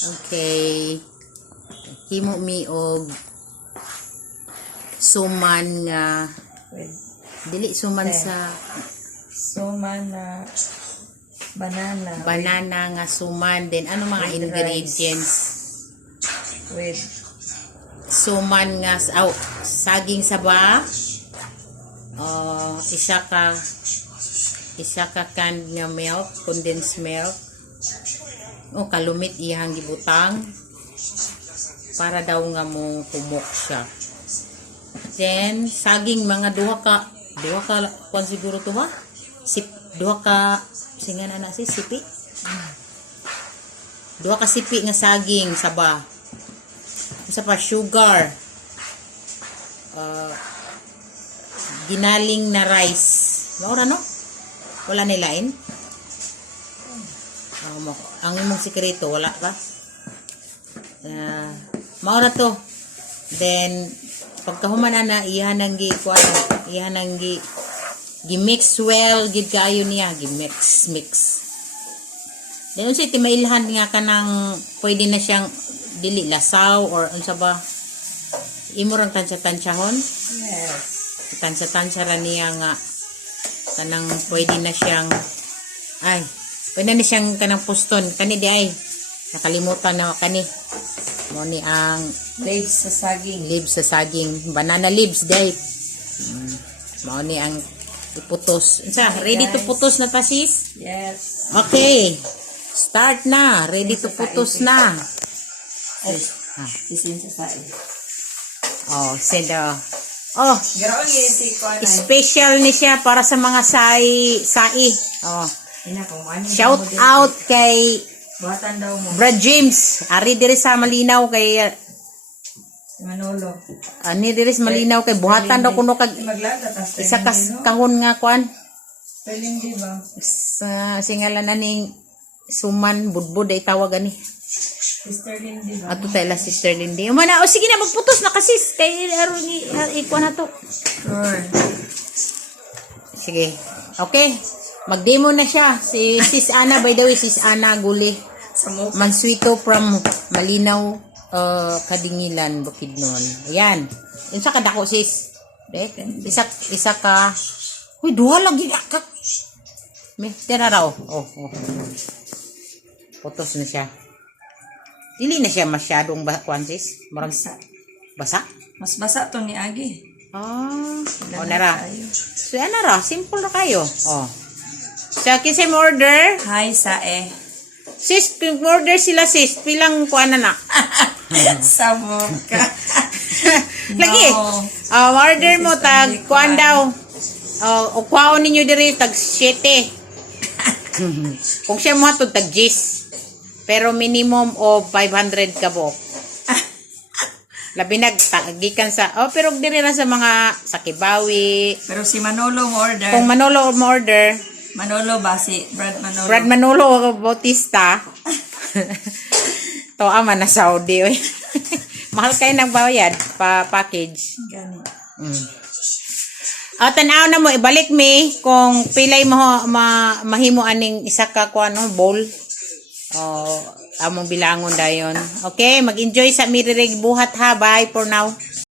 Okay. Himo mi og suman nga With dili suman sa suman na banana. nga suman, then ano mga With ingredients? With Suman nga saging saba. Isa ka canned nga milk, condensed milk. Kalumit iyang gibutang para daw nga mo kumok siya. Then saging mga duha ka kung siguro to ba? Duha ka singan ana si sipi. Duha ka sipi nga saging saba. Isa pa sugar. Ginaling na rice. Maura no? Wala nilain? Ang imong sikreto wala ka? Maura to. Then pagkahuman na ihanang gi-mix well gid kaayo niya, gi-mix. Then unsay timailhan nga kanang pwede na siyang dili lasaw or unsa ba? Imo rang tansya-tansyahon? yes. Tansya-tansya ra niya nga kanang pwede na siyang pwede na siyang kanang puston kani di ay nakalimutan na kani mo ni ang Leaves sa saging. banana leaves day. Mao ni ang iputos. Unsa, ready to putos na ta sis? Yes. Okay. Start na. Ready to putos na. Isin sa saing. Send Garo ni si Kuan. special ni siya para sa mga sai. Ina kung ano. Shout out kay Buhatan daw mo. Brad James. Ari diri sa Malinaw kay Si Manolo. ani diri sa Malinaw kay buhatan daw kuno kag Maglada ta sa isa kas kahon nga kwan spelling di ba? sa singalan na ning suman budbud ay tawag ani. Sister Lynn di ba? Ato tayo la Sister Lindy. Umana, sige na magputos na kasi kay aron ni ikuan na to. Sure. Sige. Okay. Mag-demo na siya. Si Sis Ana, by the way, Sis Ana Guli. Mansuito from Malinaw, Kadingilan, Bukidnon. Ayan. Yun sa kadako, sis. Isa ka. Uy, duha lang yun. May, tira raw. Putos na siya. Dili na siya masyadong kuan, sis. Marang basa. Mas basa to ni Agi. Nara. So, yan nara. Simple na kayo. So, kasi mo order. Hi sa Sis, kung order sila, sis, pilang kuan na. Sabog ka. Lagi. Order mo, tag kuan daw. O kuhaon ninyo diri, tag 7. Kung siya mo hatod, tag 10. Pero minimum of 500 kabok. Labi gikan sa, pero diri na sa mga Sakibawi. Pero si Manolo mo order. Kung Manolo mo order, Manolo ba si Brad Manolo? Brad Manolo Bautista. To ama na Saudi. Mahal kayo ng bayad package. Gani. Tanaw na mo ibalik mi kung pilay mo mahimo aning isa ka kuano bowl. Among bilangon dayon. Okay, mag-enjoy sa Miririg buhat ha. Bye for now.